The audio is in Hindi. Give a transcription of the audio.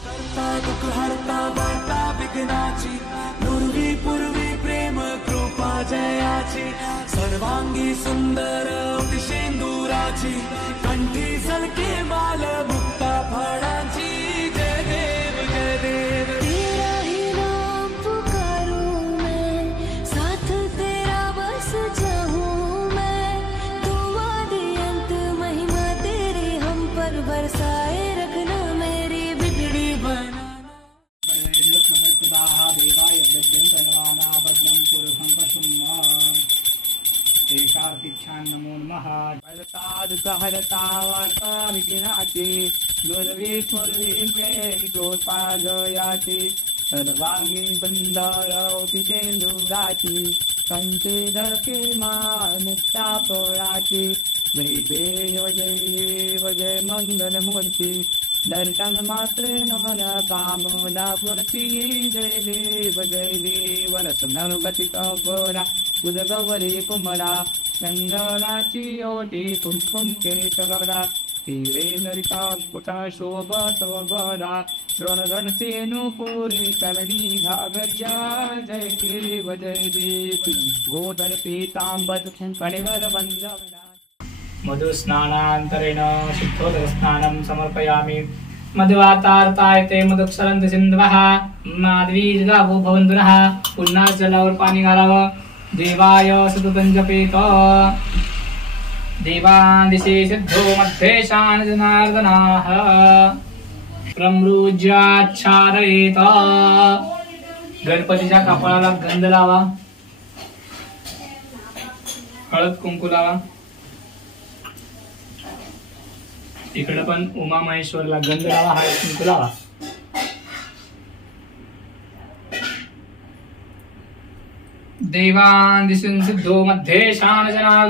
करता दुख हरता वार्ता विघ्नाची पूर्वी पूर्वी प्रेम कृपा जयाची सर्वांगी सुंदर शेंदुराची कंठी सलके माल मुक्ता फळाची जय देव जय देव तेरा ही नाम पुकारूं मैं साथ तेरा बस चाहूं मैं दुआ दी अंत महिमा तेरी हम पर बरसाए रखना मेरी बिगड़ी बनाना नमो नमः सर्वांगी बंधारती तेंदुराची कंचे धरके मुक्ता पोळाची जय मंगल मूर्ती दर्शन मात्र नमन कामना पूर्ती जय देव रसनगती गोरा उदगवरी कुमरा चंदनाची ओटी कुंकुम केश गवरा हिरे नरिका कुटा शोभत वगरा नुपुरी कलनी घागर्या जय देव गोदर पीतांबर कणिवर वंदना मधुस्नानान्तरेण शुद्धोदकस्नानं समर्पयामि मधुवातारतायते मधुक्षरन्ति सिन्धवः माधवीजगावो भवन्तु नः पुन्हा जलावर पाणी घालावं देवाय सततं जपेत देवादिशे सिद्धो मध्ये शानजनार्दनाः प्रमृज्याच्छादयेत गणपतीच्या कपाळाला गंध लावा हळद कुंकू लावा इकडे पण उमा महेश्वरला गंध लावा हळद कुंकू लावा देवान् दिशन् सिद्धो मध्ये शानजनार्दनः